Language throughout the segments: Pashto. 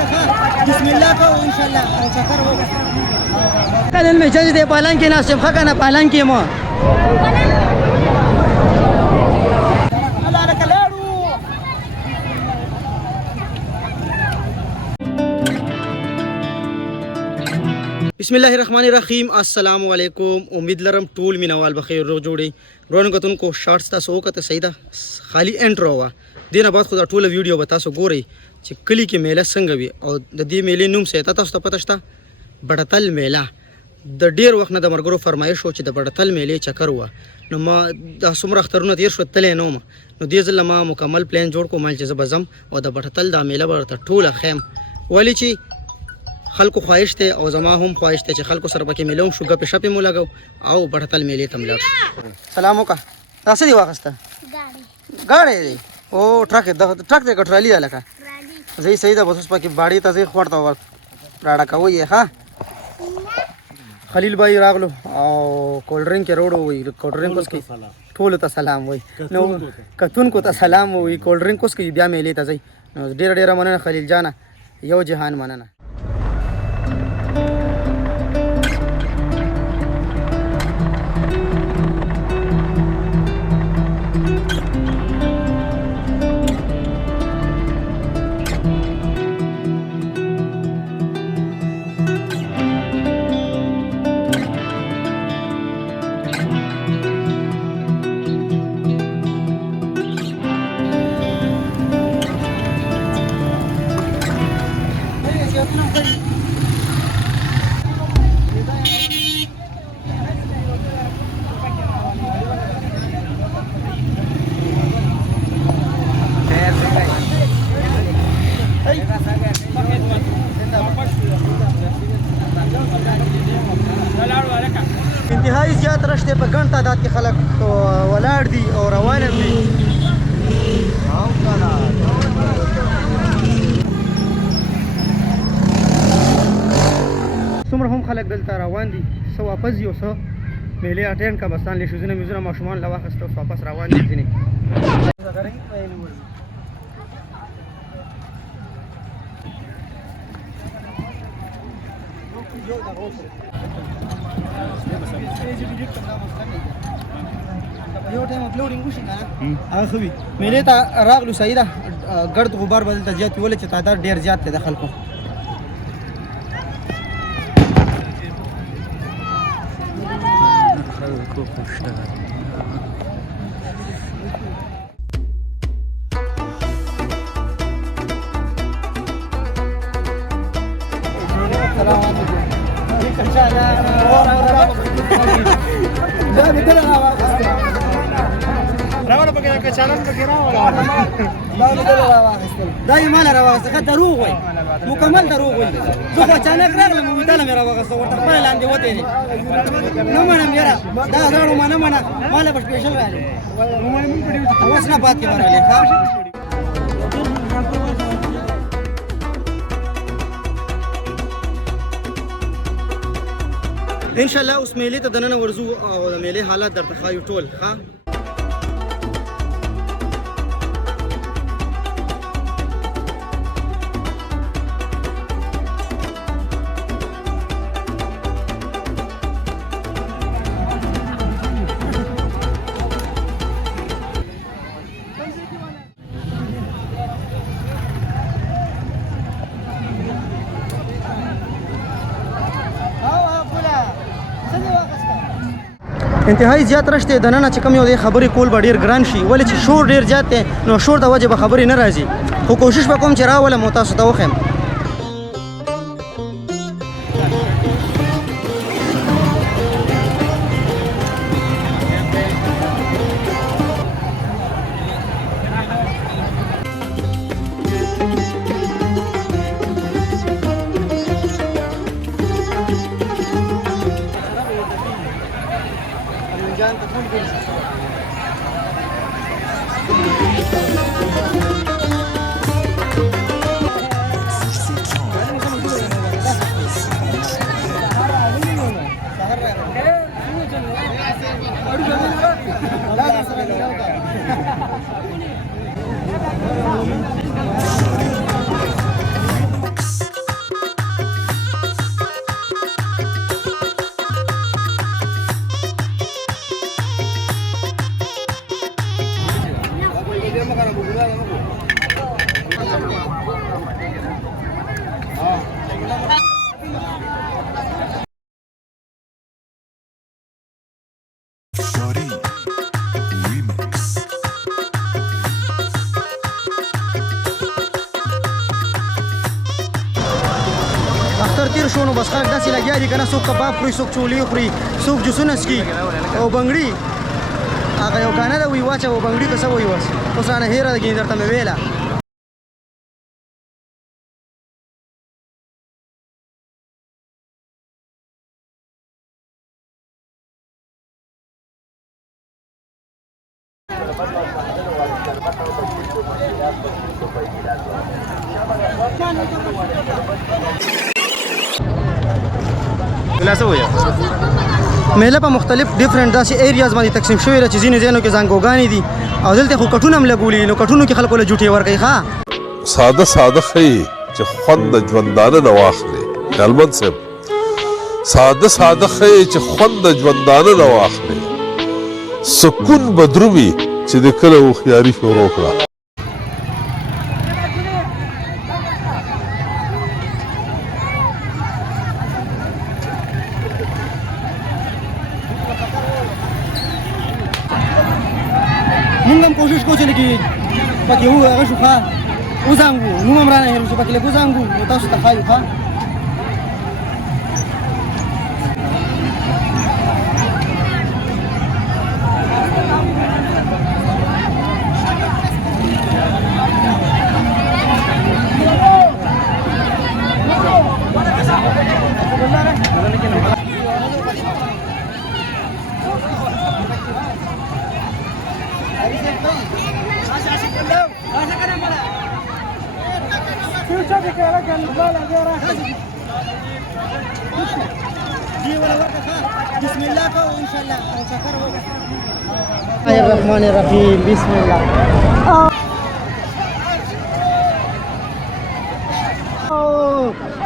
बिस्मिल्लाह को इंशाल्लाह चक्कर होगा कल में जज दे पालन के ना सिर्फ का ना पालन के मो बिस्मिल्लाहिर्रहमानिर्रहीम अस्सलाम वालेकुम। उम्मीद लरम टूल मिनवाल बखैर रो जोड़े रोन कतन को शॉर्ट्स ता सो कत सईदा खाली एंट्रो हुआ दिन बाद खुदा टूल वीडियो बता सो गोरे چې کلی کې میله څنګه وي او د دې میلې نوم څه ته تاسو ته پته شته بڑتل میله د ډیر وخت نه د مرګرو فرمایش شو چې د بڑتل میلې چکر و نو ما د څومره اخترونه تیر شو تلې نو نو دې ځل ما مکمل پلان جوړ کوم چې زبزم او د بڑتل د میله ورته ټوله خیم ولی چې خلکو خواهش ته او زما هم خواهش ته چې خلکو سره پکې میلوم شو غپې شپې مو لګاو او بڑتل میلې تم لاړ سلام وکا تاسو دی واغسته गाड़ी او ټرک دې کټرالي لکه زي سيده بس پکې باړې ته زي خورته ور راډا کوي ها خلیل بھائی راغلو او کول ډرینګ کې روډ وي کول ډرینګ کوس کې ټول ته سلام وای نو کتون کو ته سلام وای کول ډرینګ کوس کې بیا میلې ته زي ډېر ډېر مننه خلیل جانا یو جهان مننه انتهایی زیات رشته په ګڼ تعداد کې خلک ولاړ دي او روان دي څومره هم خلک دلته روان دي څه واپس دي او څه میلې اټینډ کا بستان له شوزونه میزونه ماشومان له واخیسته او واپس روان دي ځینې یو ټایم اپلوډینګ وشي کنه هغه خو وي میلې ته راغلو سیده ګرد غبار بدل ته زیات ولې چې تعداد ډیر زیات دی د خلکو راوړه پکې که چالان پکې راوړه دا یې مال راوغسته دروغ وای مکمل دروغ وای زه خو اچانک راغلم ویداله مې راوغسته ورته خپل لاندې وته دي نه منم یاره دا زړه ما نه منه مال په سپیشل راځي اوس نه بات کې راغلی ښه ان شاء الله اوس میلې ته دننه ورزو او د میلې حالات درته ښایو ټول ها انتهایی زیات رشته دننه چې کوم یو د خبرې کول به ډیر ګران شي ولې چې شور ډیر زیات دی نو شور د وجه به خبرې نه راځي خو کوشش وکوم چې راولم او تاسو ته وښیم تیر شو نو بس خلک داسې لګیا دي که نه څوک کباب خوري څوک چولې خوري څوک جوسونه څکي او بنګړي هغه یو ګانه ده وایي واچوه بنګړي که څه وایي اوس اوس رانه هېره ده ګینې درته مې ویله میله په مختلف ډیفرنٹ داسې ایریاز باندې تقسیم شوی ده چې ځینې ځایونو کې زنګوګانې دي او دلته خو کټونه هم لګولي نو کټونو کې خلکو له جوټې ورکوي ښه ساده ساده ښیي چې خوند د ژوندانه نه واخلې خیالمند صاحب ساده ساده ښیي چې خوند د ژوندانه نه واخلې سکون به درومي چې د کله هوښیاري شروع کړه مونږ هم کوشش کوو چې لږ پکې هغه شو ښه وزانګو موږ هم رانه هېرو چې پکې لږ وزانګو نو تاسو ته ښایو ښه بسم الله کو ان شاء الله او شکر ہوگا الرحمن الرحیم بسم الله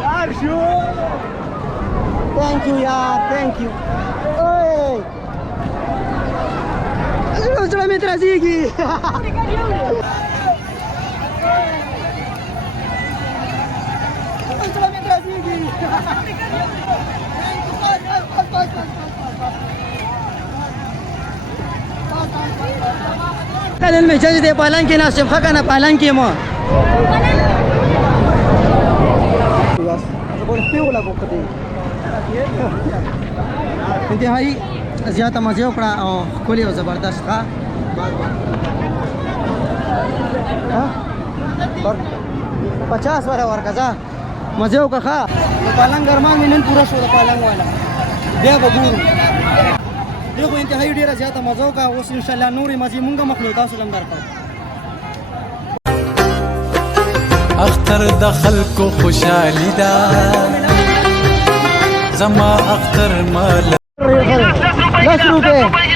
یار شو थैंक यू यार थैंक यू ओए चलो मैं तेरा सीखी kalian menjadi di palang kena siapa kana palang kemo انتهایی زیاته مزه وکړه او ښکلې او زبردست ښه پر 50 ور ورکځه مزه وکړه ښه پالنګ ګرمان مې نن پوره شو د پالنګ والا بیا به ګورو دغه انتهایی ډیره زیاته مزه وکړه اوس ان شاء الله نورې مزې مونږ مخلو تاسو لم درکړو اختر د خلکو خوشالي ده زما اختر مال 10 روپے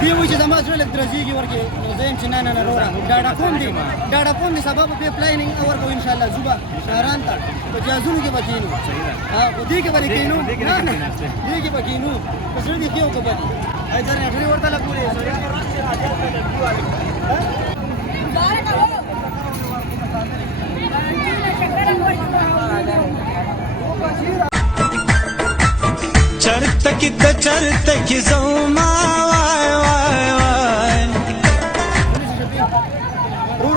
دی وی چې زما زړه لږ درزيږي ورکه زين چې نه نه وروره ډاډا کوم دي سبب په پلانینګ اور کو ان شاء الله زوبا شهران ته په جازونو کې بچینو ها په دې کې باندې کینو نه نه دې کې بچینو په زړه کې کیو کو باندې اې ځنه ډېر ورته لګولې چرته کې د چرته کې زما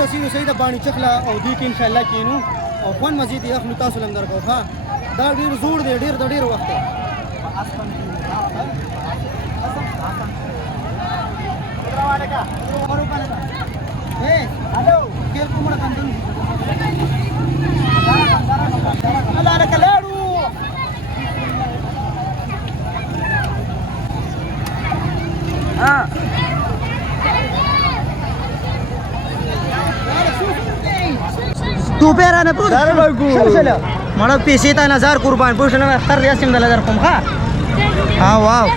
رسینو سیده باندې چخلا او دې کې ان شاء الله کینو او خوان مزید یې خپل تاسو لم درکو ها دا ډیر زوړ دی ډیر وخت هلو کېل کومه کاندون الله لکلاړو ها تو پیرانه پروت شلشله مړه پیسې ته نظر قربان پوښتنه اختر ریاسم د نظر کوم ها واو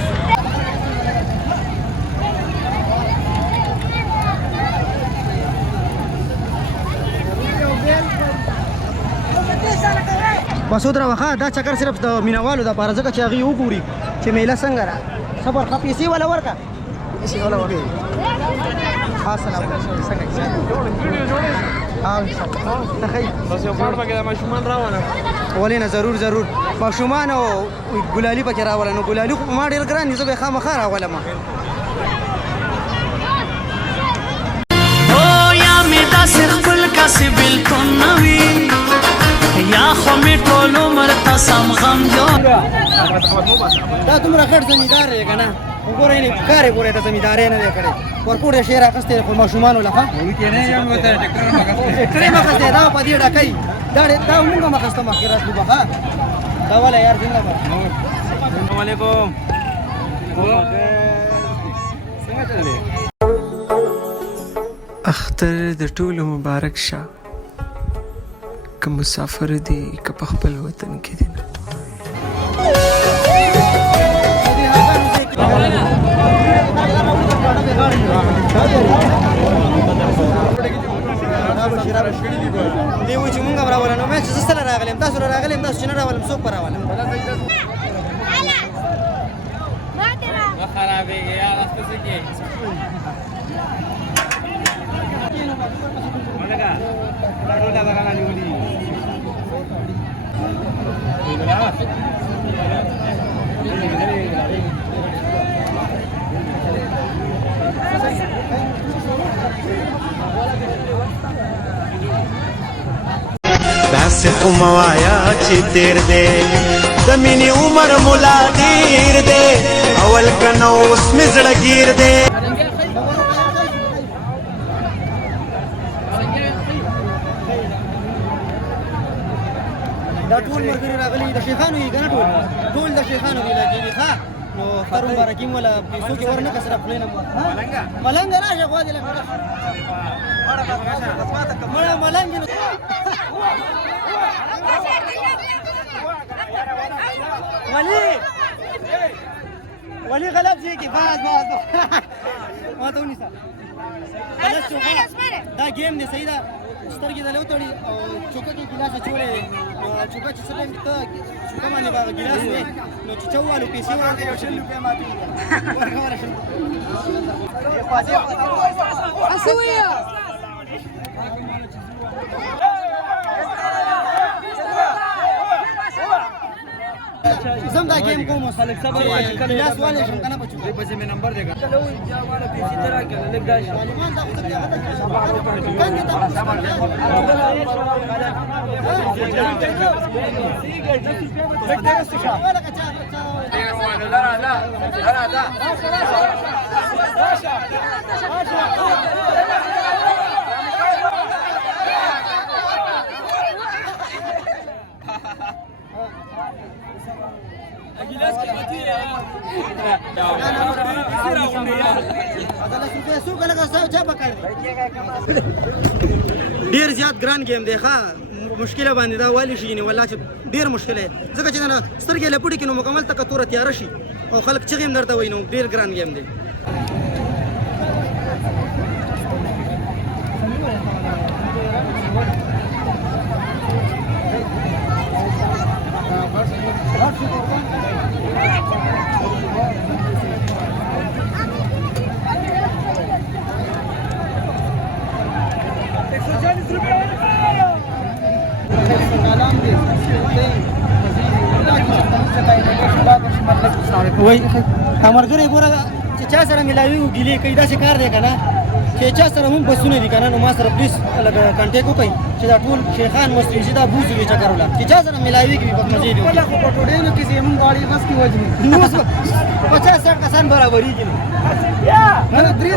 وسودره واخا دا چکر صرف د مینوالو د پاره ځکه چې هغه وګوري چې میله څنګه را صبر خپېسي ولا ورکا پیسې ولا ورکا السلام علیکم څنګه تخی بس یو پاڼ پکې د ماشومان راوړه ولې نه ضرور ماشومان او ګلالي پکې راوړه نو ګلالي خو ما ډېر ګران دي زه به یې خامخا راولم یا مې داسې خپل کاسې بلکل نه وي یا خو مې ټول عمر ته سم غم جوړ دا دومره غټ زمیندار دی که نه وګوره یې کار یې ګورې ته زمیندارۍ نه دی کړی ورکوټ یې شی راخیستی دی خو ماشومانو له ښه ټرکټر یې مخستی دا په دې ډکۍ دا مونږ هم اخیسته مخکې راتلو به ښه دا واله یار زنده باد السلام علیکم څنګه چل دی اختر د ټولو مبارک شه که مسافر دی که په خپل وطن کې دی نه دی وایي چې مونږ هم راولم نو مې چې زه سره راغلی یم تاسو را راغلی یم تاسو چې نه راولم څوک به راولم خرابېږي یا وخت څه کې ولګه دا ټول دا غلا نیولې داسې خو موایا چې تیر دی د مینې عمر ملا ډېر دی اول که نه اوس مې زړه ګیر دی دا ټول ملګري راغلي د شیخانو یې که نه ټول د شیخانو دي لګېږي ښه نو خر مبارکیم ولا پیسو کې ور نه که سره خولې نه ملنګ راشه غوا دې لږ مړه ملنګ ولی غلط ځای کې باز ما ته ونیسه دا گیم دی صحیح ده سترګې دلې وتړي او چوکه کې ګیلاس اچولی دی نو چوکه چې څه ټایم ته چوکه باندې به هغه ګیلاس وي نو چې چووالو پیسې ورکړي او 100 روپۍ ماتې ورکوله شل زم دا گیم کوم خلک صبر وایي ګیلاس والے شم کنه بچو دې پسې مې نمبر دی چلو یا والا پیسې ترا کې لګ دا شي معلومات دا څه ډیر زیات ګران گیم دی ښه مشکله باندې دا والی شي نه والله چې ډیر مشکل دی ځکه چې نه سترګې لپړي کې نو مکمل تک توره تیار شي او خلک چې هم درته وای نو ډیر ګران گیم دی وای امرګره ګوره چې چا سره ملاوي وګیلې کوي دا څه کار دی کنه چې چا سره هم بسونه دي کنه نو ما سره پلیز لګا کانټیکټ وکړئ چې دا ټول شیخان مستری چې دا بوزي چې چکر ولا چې چا سره ملاوي کوي په مزید ولا خو په ټوډې نو کې زمون غاړي بس کې وځي 50 کسان برابرۍ دي یا نه درې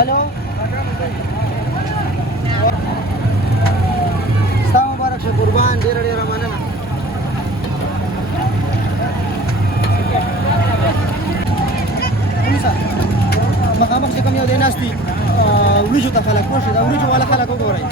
हेलो ستا مبارک شه قربان ډېر ډېر مننه مخامخ چې کوم یو دی ناست دي وریجو ته خلک پوه شي دا وریجو والا خلک وګورئ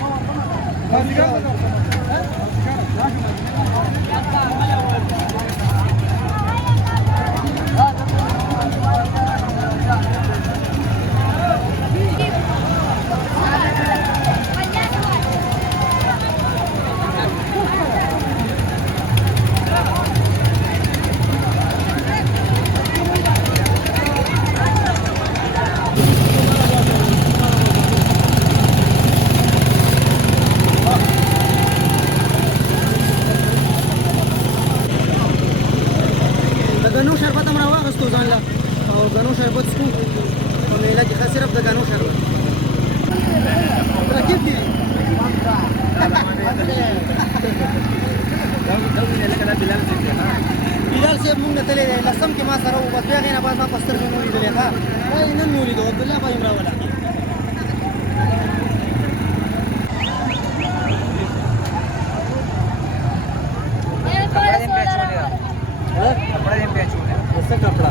شربت څښو په میله کې ښه صرف د ګنو شربت رقیب دي بلال صاحب مونږ نه تللی دی لسم کې ما سره و بس بیا هغې نه بعد ما په سترګو مو لیدلی ښه دا یې نن مو لیدو عبدالله به یم راوله कपड़ा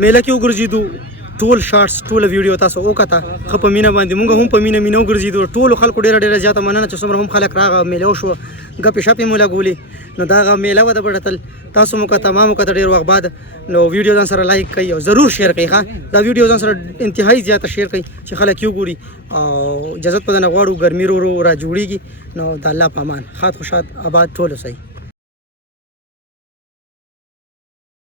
मेला کې وګرځېدو ټول شارټس ټول ویډیو تاسو وکړه خو په مینا باندې مونږ هم په مینا وګرځېدو ټول خلکو ډېره زیاته مننه چې څومره هم خلک راغه میله وشو ګپې شپې مو لګولې نو دا هغه میله وه د بډتل تاسو مو که تمام وکړه ډېر وخت بعد نو ویډیو ځان سره لایک کوئ او ضرور شیر کوئ ښه دا ویډیو ځان سره انتهایي زیاته شیر کوئ چې خلک یې وګوري او اجازت په دنه غواړو ګرمي ورو را جوړېږي نو د الله په امان ښاد خوشاد آباد ټول اوسئ